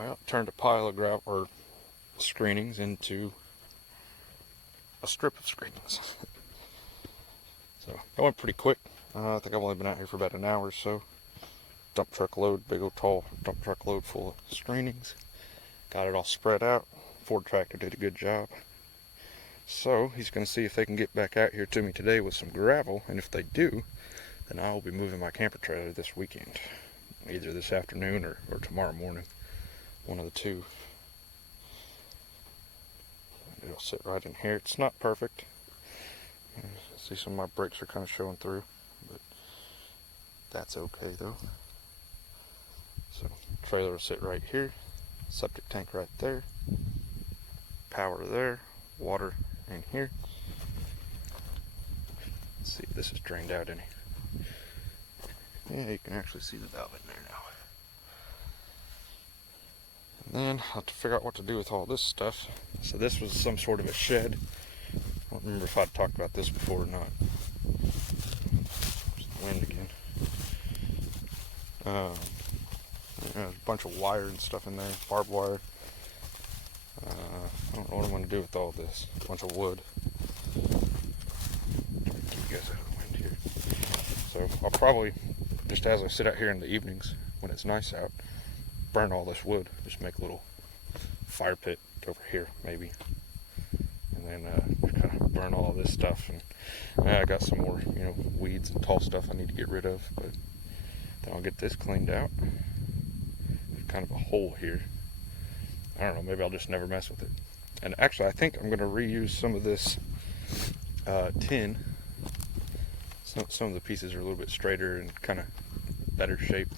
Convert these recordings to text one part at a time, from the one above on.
Well, turned a pile of gravel or screenings into a strip of screenings. So it went pretty quick. I think I've only been out here for about an hour or so. Dump truck load, big old tall dump truck load full of screenings. Got it all spread out. Ford tractor did a good job. So he's going to see if they can get back out here to me today with some gravel, and if they do, then I will be moving my camper trailer this weekend. Either this afternoon or tomorrow morning. One of the two. It'll sit right in here. It's not perfect. See, some of my brakes are kind of showing through, but that's okay though. So trailer will sit right here. Septic tank right there. Power there. Water in here. Let's see if this is drained out any. Yeah, you can actually see the valve in there now. And then I'll have to figure out what to do with all this stuff. So this was some sort of a shed. I don't remember if I'd talked about this before or not. There's the wind again. There's a bunch of wire and stuff in there, barbed wire. I don't know what I'm going to do with all this. A bunch of wood. Try to keep you guys out of the wind here. So I'll probably, just as I sit out here in the evenings when it's nice out, burn all this wood. Just make a little fire pit over here, maybe. And then kind of burn all this stuff. And I got some more, weeds and tall stuff I need to get rid of. But then I'll get this cleaned out. There's kind of a hole here. I don't know, maybe I'll just never mess with it. And actually, I think I'm going to reuse some of this tin. Some of the pieces are a little bit straighter and kind of better shape.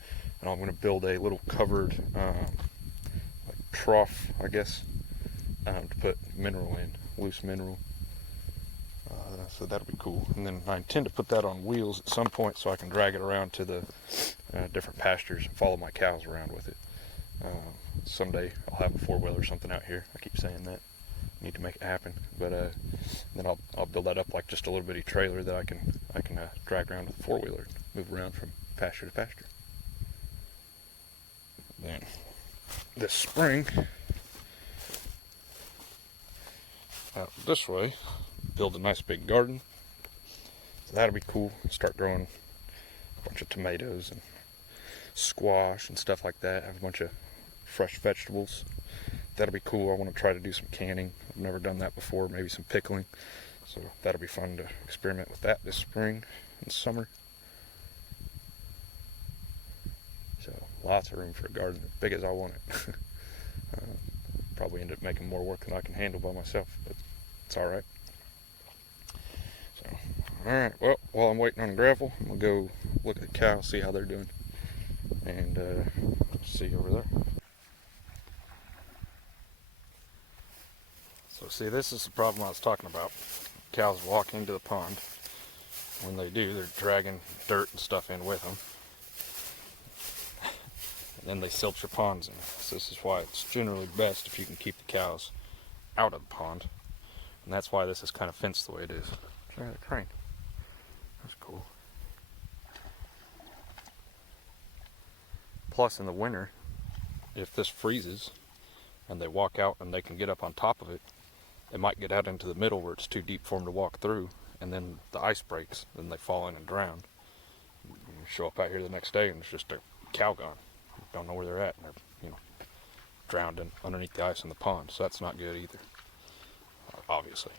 And I'm going to build a little covered like trough, I guess, to put mineral in, loose mineral. So that'll be cool. And then I intend to put that on wheels at some point so I can drag it around to the different pastures and follow my cows around with it. Someday I'll have a 4-wheeler or something out here. I keep saying that. Need to make it happen. But then I'll build that up like just a little bitty trailer that I can drag around with a 4-wheeler, move around from pasture to pasture. Then this spring, out this way, build a nice big garden. So that'll be cool. Start growing a bunch of tomatoes and squash and stuff like that. Have a bunch of fresh vegetables. That'll be cool. I want to try to do some canning. I've never done that before. Maybe some pickling. So that'll be fun to experiment with that this spring and summer. So lots of room for a garden, as big as I want it. Probably end up making more work than I can handle by myself, but it's all right. So, all right. Well, while I'm waiting on gravel, I'm gonna go look at the cows, see how they're doing, and see you over there. So see, this is the problem I was talking about. Cows walk into the pond. When they do, they're dragging dirt and stuff in with them. And then they silch your ponds in. So this is why it's generally best if you can keep the cows out of the pond. And that's why this is kind of fenced the way it is. Look at the train. That's cool. Plus in the winter, if this freezes and they walk out and they can get up on top of it, they might get out into the middle where it's too deep for them to walk through, and then the ice breaks, then they fall in and drown. You show up out here the next day and it's just a cow gone. You don't know where they're at, and they're, drowned underneath the ice in the pond. So that's not good either, obviously.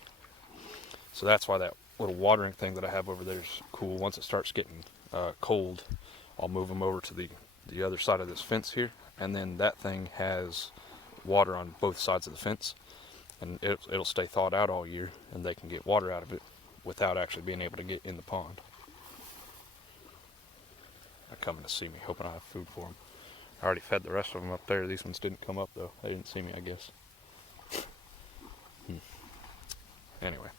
So that's why that little watering thing that I have over there is cool. Once it starts getting cold, I'll move them over to the other side of this fence here, and then that thing has water on both sides of the fence, and it'll stay thawed out all year, and they can get water out of it without actually being able to get in the pond. They're coming to see me, hoping I have food for them. I already fed the rest of them up there. These ones didn't come up though. They didn't see me, I guess. Anyway.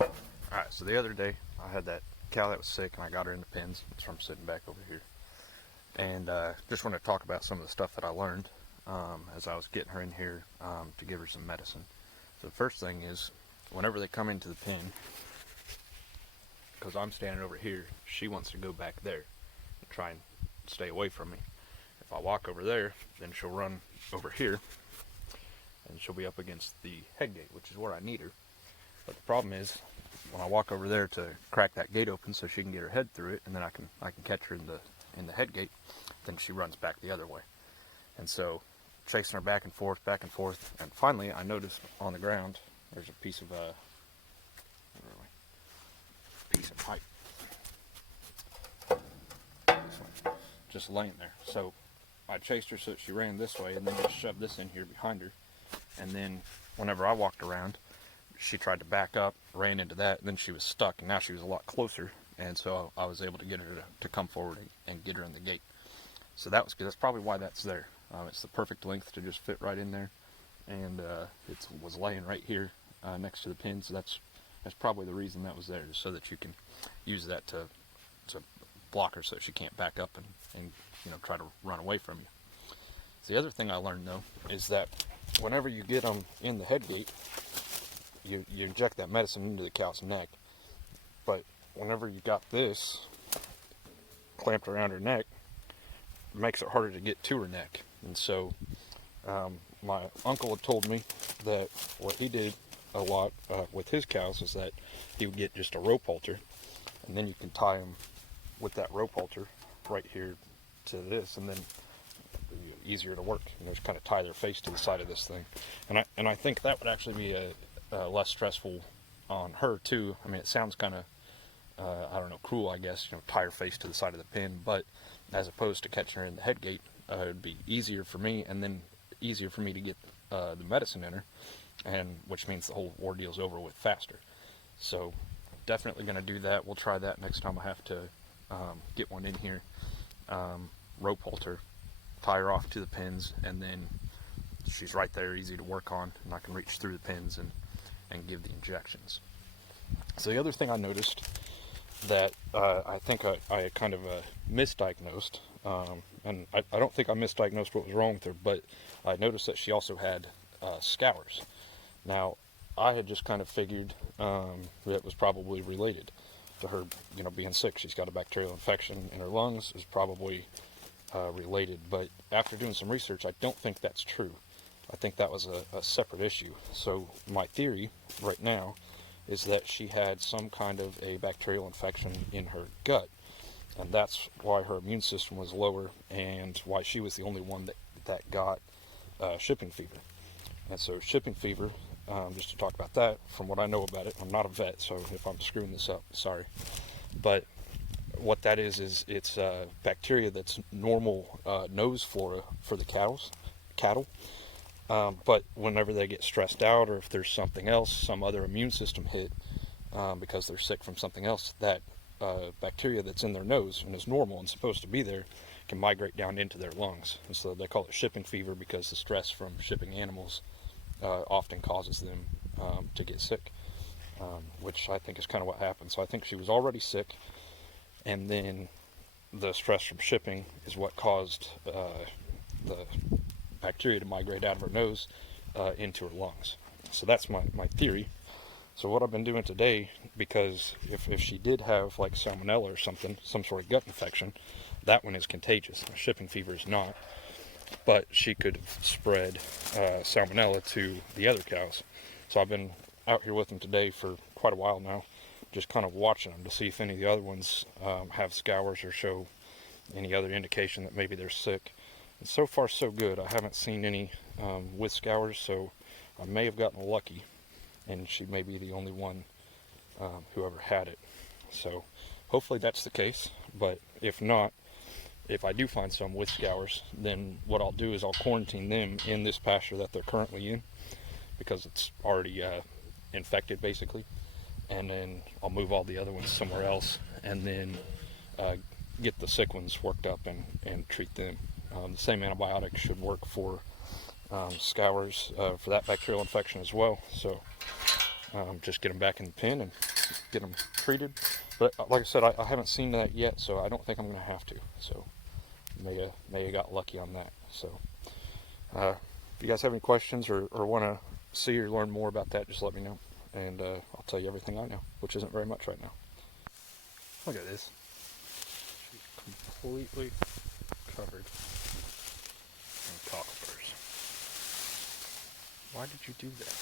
Alright, so the other day I had that cow that was sick and I got her in the pens. That's why I'm sitting back over here. And just want to talk about some of the stuff that I learned as I was getting her in here to give her some medicine. So the first thing is, whenever they come into the pen, because I'm standing over here, she wants to go back there and try and stay away from me. If if I walk over there, then she'll run over here, and she'll be up against the head gate, which is where I need her. But the problem is, when I walk over there to crack that gate open so she can get her head through it, and then I can catch her in the head gate, then she runs back the other way. And so, chasing her back and forth, and finally I noticed on the ground there's a piece of pipe, just laying there. So I chased her so that she ran this way, and then just shoved this in here behind her. And then whenever I walked around, she tried to back up, ran into that, and then she was stuck, and now she was a lot closer, and so I was able to get her to come forward and get her in the gate. So that's probably why that's there. It's the perfect length to just fit right in there, and it was laying right here next to the pin, so that's probably the reason that was there, just so that you can use that to block her so she can't back up and try to run away from you. The other thing I learned, though, is that whenever you get them in the head gate, you inject that medicine into the cow's neck, but whenever you got this clamped around her neck, it makes it harder to get to her neck. And so my uncle had told me that what he did a lot with his cows is that he would get just a rope halter, and then you can tie them with that rope halter right here to this, and then easier to work. Just kind of tie their face to the side of this thing, and I think that would actually be a less stressful on her too. I mean, it sounds kind of I don't know, cruel, I guess, tie her face to the side of the pin, but as opposed to catching her in the head gate, it would be easier for me, and then easier for me to get the medicine in her, and which means the whole ordeal's over with faster. So definitely going to do that. We'll try that next time I have to get one in here. Rope halter, tie her off to the pins, and then she's right there, easy to work on, and I can reach through the pins and give the injections. So the other thing I noticed that I think I kind of misdiagnosed, and I don't think I misdiagnosed what was wrong with her, but I noticed that she also had scours. Now, I had just kind of figured that it was probably related to her, being sick. She's got a bacterial infection in her lungs, is probably related. But after doing some research, I don't think that's true. I think that was a separate issue. So my theory right now is that she had some kind of a bacterial infection in her gut, and that's why her immune system was lower, and why she was the only one that got shipping fever. And so shipping fever, just to talk about that, from what I know about it, I'm not a vet, so if I'm screwing this up, sorry. But what that is it's bacteria that's normal nose flora for the cattle. But whenever they get stressed out, or if there's something else, some other immune system hit, because they're sick from something else, that bacteria that's in their nose and is normal and supposed to be there can migrate down into their lungs. And so they call it shipping fever, because the stress from shipping animals often causes them to get sick, which I think is kind of what happened. So I think she was already sick, and then the stress from shipping is what caused the bacteria to migrate out of her nose into her lungs. So that's my theory. So what I've been doing today, because if she did have like salmonella or something, some sort of gut infection, that one is contagious. Shipping fever is not, but she could spread salmonella to the other cows. So I've been out here with them today for quite a while now, just kind of watching them to see if any of the other ones have scours or show any other indication that maybe they're sick. And so far so good. I haven't seen any with scours, so I may have gotten lucky, and she may be the only one who ever had it. So hopefully that's the case, but if not, if I do find some with scours, then what I'll do is I'll quarantine them in this pasture that they're currently in, because it's already infected basically, and then I'll move all the other ones somewhere else, and then get the sick ones worked up and treat them. The same antibiotic should work for scours for that bacterial infection as well. So just get them back in the pen and get them treated. But like I said, I haven't seen that yet, so I don't think I'm going to have to. So may have got lucky on that. So if you guys have any questions or want to see or learn more about that, just let me know, and I'll tell you everything I know, which isn't very much right now. Look at this. She's completely covered Why did you do that?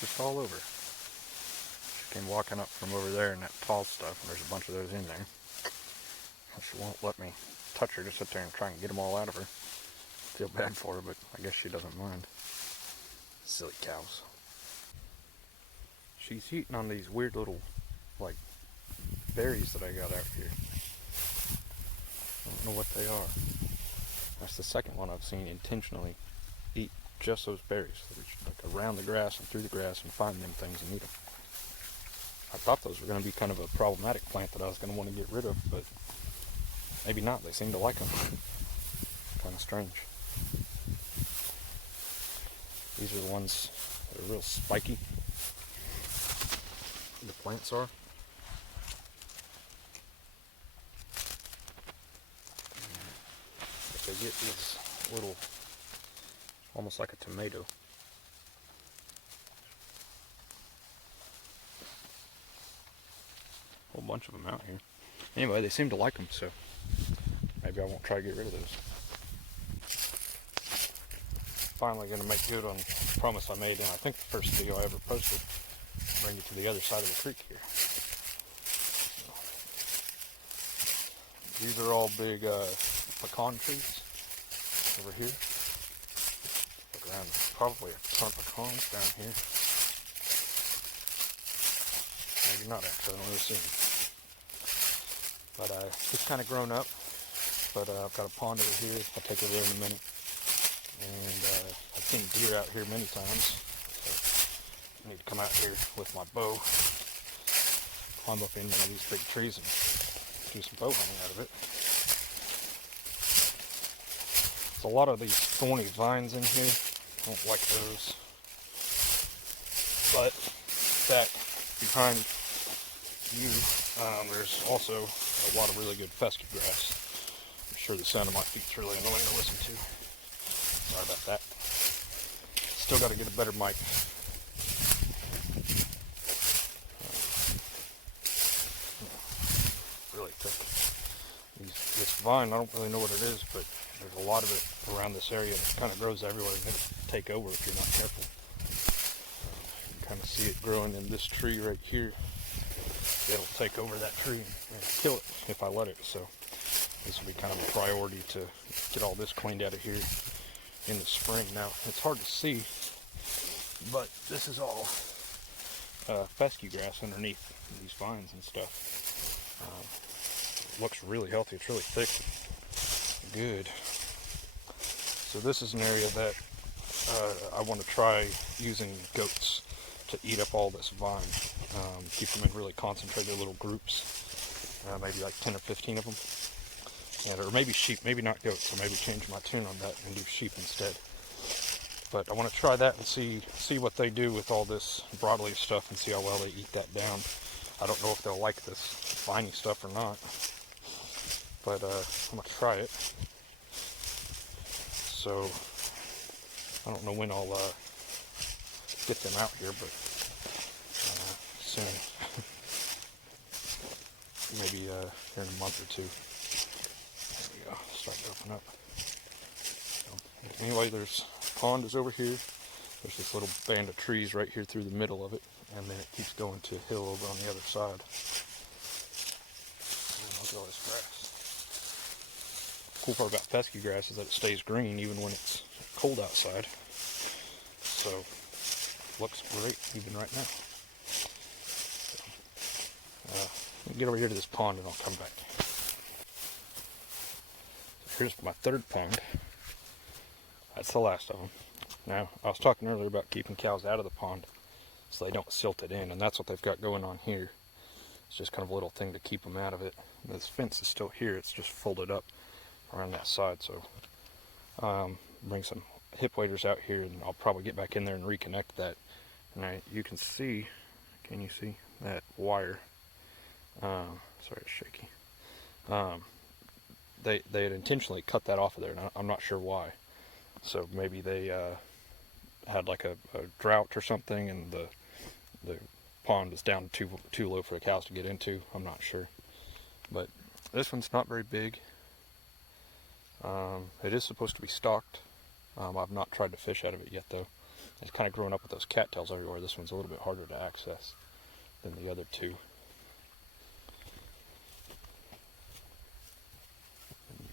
Just all over. She came walking up from over there in that tall stuff, and there's a bunch of those in there. She won't let me touch her, just sit there and try and get them all out of her. Feel bad for her, but I guess she doesn't mind. Silly cows. She's eating on these weird little, like, berries that I got out here. I don't know what they are. That's the second one I've seen intentionally eat just those berries. They just like around the grass and through the grass and find them things and eat them. I thought those were going to be kind of a problematic plant that I was going to want to get rid of, but maybe not. They seem to like them. Kind of strange. These are the ones that are real spiky. The plants are. But they get these little, almost like a tomato. A whole bunch of them out here. Anyway, they seem to like them, so maybe I won't try to get rid of those. Finally going to make good on the promise I made in, I think, the first video I ever posted. Bring you to the other side of the creek here. These are all big pecan trees over here. Look around, probably a ton of pecans down here. Maybe not actually, I don't really see them. But it's kind of grown up. But I've got a pond over here. I'll take it over in a minute. And I've seen deer out here many times. So I need to come out here with my bow, climb up in one of these big trees and do some bow hunting out of it. There's a lot of these thorny vines in here. I don't like those. But back behind you, there's also a lot of really good fescue grass. I'm sure the sound of my feet's really annoying to listen to. Sorry about that. Still got to get a better mic. Really thick. This vine, I don't really know what it is, but there's a lot of it around this area, and it kind of grows everywhere, and it'll take over if you're not careful. You can kind of see it growing in this tree right here. It'll take over that tree and kill it if I let it. So this will be kind of a priority to get all this cleaned out of here in the spring. Now, it's hard to see, but this is all fescue grass underneath these vines and stuff. It looks really healthy. It's really thick. Good. So this is an area that I want to try using goats to eat up all this vine. Keep them in really concentrated little groups, maybe like 10 or 15 of them. Or maybe sheep, maybe not goats, so maybe change my tune on that and do sheep instead. But I want to try that and see what they do with all this broadleaf stuff and see how well they eat that down. I don't know if they'll like this viney stuff or not, but I'm going to try it. So I don't know when I'll get them out here, but soon. Maybe here in a month or two. Start to open up. So, anyway, there's pond is over here. There's this little band of trees right here through the middle of it, and then it keeps going to a hill over on the other side. And look at all this grass. The cool part about fescue grass is that it stays green even when it's cold outside. So looks great even right now. So, let me get over here to this pond and I'll come back. Here's my third pond. That's the last of them. Now, I was talking earlier about keeping cows out of the pond so they don't silt it in, and that's what they've got going on here. It's just kind of a little thing to keep them out of it. This fence is still here. It's just folded up around that side, so bring some hip waders out here, and I'll probably get back in there and reconnect that. And you can see, can you see that wire? Sorry, it's shaky. They had intentionally cut that off of there, and I'm not sure why. So maybe they had like a drought or something, and the pond is down too low for the cows to get into. I'm not sure. But this one's not very big. It is supposed to be stocked, I've not tried to fish out of it yet though. It's kind of growing up with those cattails everywhere. This one's a little bit harder to access than the other two.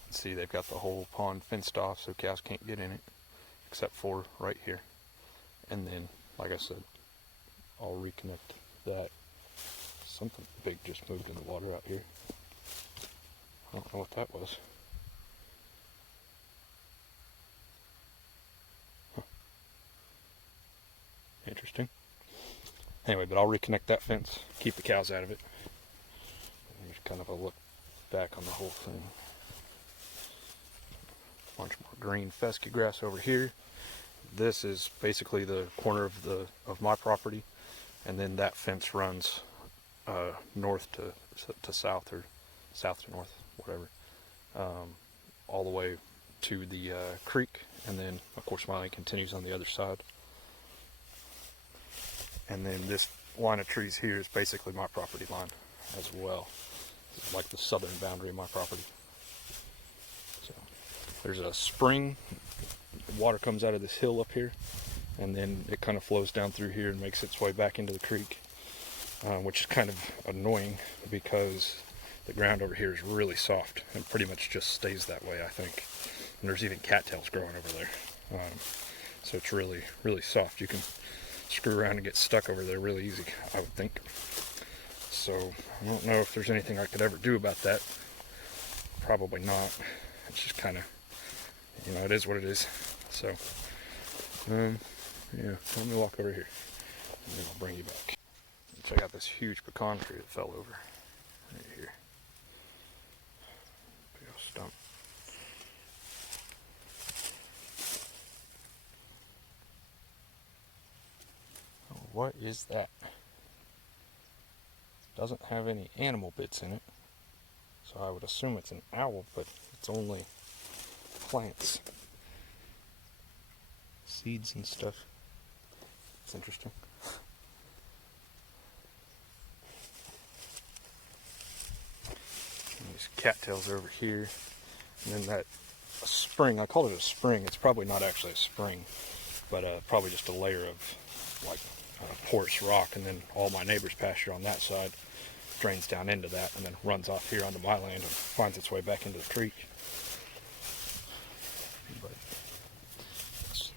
See, they've got the whole pond fenced off so cows can't get in it, except for right here. And then, like I said, I'll reconnect that. Something big just moved in the water out here. I don't know what that was. Huh. Interesting. Anyway, but I'll reconnect that fence, keep the cows out of it. Here's kind of a look back on the whole thing. Bunch more green fescue grass over here. This is basically the corner of my property, and then that fence runs north to south, or south to north, whatever, all the way to the creek, and then of course my lane continues on the other side. And then this line of trees here is basically my property line as well. It's like the southern boundary of my property. So there's a spring. Water comes out of this hill up here, and then it kind of flows down through here and makes its way back into the creek, which is kind of annoying because the ground over here is really soft and pretty much just stays that way, I think. And there's even cattails growing over there. So it's really, really soft. You can screw around and get stuck over there really easy, I would think. So I don't know if there's anything I could ever do about that. Probably not. It's just kind of, you know, it is what it is. So, yeah, let me walk over here, and then I'll bring you back. Check out this huge pecan tree that fell over right here. Big old stump. Oh, what is that? Doesn't have any animal bits in it, so I would assume it's an owl, but it's only plants. Seeds and stuff. It's interesting. And these cattails are over here. And then that a spring, I call it a spring. It's probably not actually a spring, but probably just a layer of like porous rock. And then all my neighbor's pasture on that side drains down into that and then runs off here onto my land and finds its way back into the creek. But it's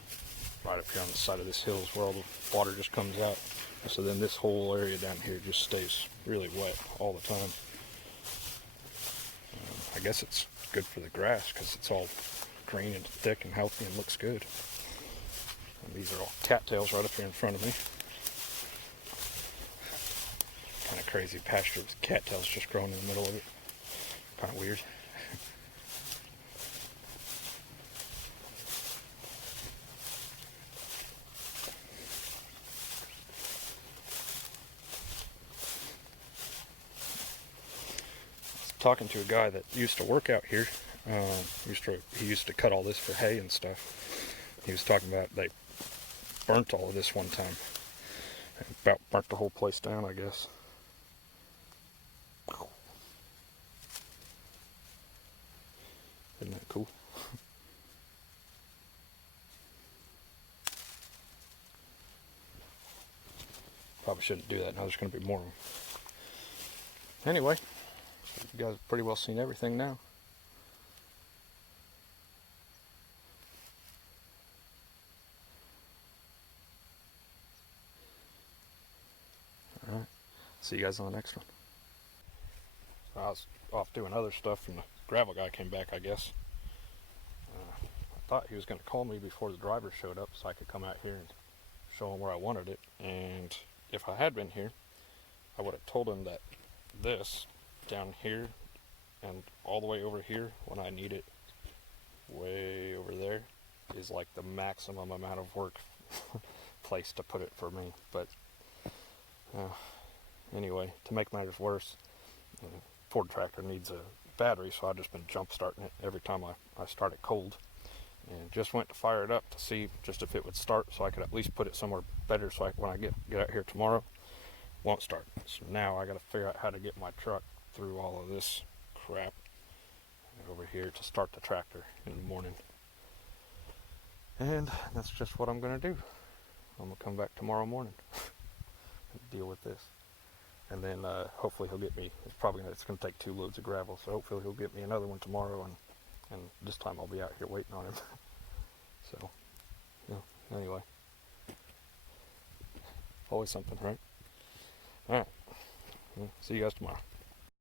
right up here on the side of this hill is where all the water just comes out. So then this whole area down here just stays really wet all the time. I guess it's good for the grass because it's all green and thick and healthy and looks good. And these are all cattails right up here in front of me. Kind of crazy pasture with cattails just growing in the middle of it. Kind of weird. Talking to a guy that used to work out here. He used to cut all this for hay and stuff. He was talking about they burnt all of this one time. About burnt the whole place down, I guess. Isn't that cool? Probably shouldn't do that. Now there's going to be more of them. Anyway, you guys have pretty well seen everything now. Alright, see you guys on the next one. So I was off doing other stuff and the gravel guy came back, I guess. I thought he was going to call me before the driver showed up so I could come out here and show him where I wanted it. And if I had been here, I would have told him that this down here and all the way over here, when I need it way over there, is like the maximum amount of work place to put it for me. But anyway, to make matters worse, the Ford tractor needs a battery, so I've just been jump starting it every time I start it cold. And just went to fire it up to see just if it would start, so I could at least put it somewhere better, so when I get out here tomorrow, it won't start. So now I got to figure out how to get my truck through all of this crap over here to start the tractor in the morning. And that's just what I'm going to do. I'm going to come back tomorrow morning and deal with this. And then hopefully he'll get me, it's going to take 2 loads of gravel, so hopefully he'll get me another one tomorrow, and this time I'll be out here waiting on him. So, yeah, anyway. Always something, right? Alright. See you guys tomorrow.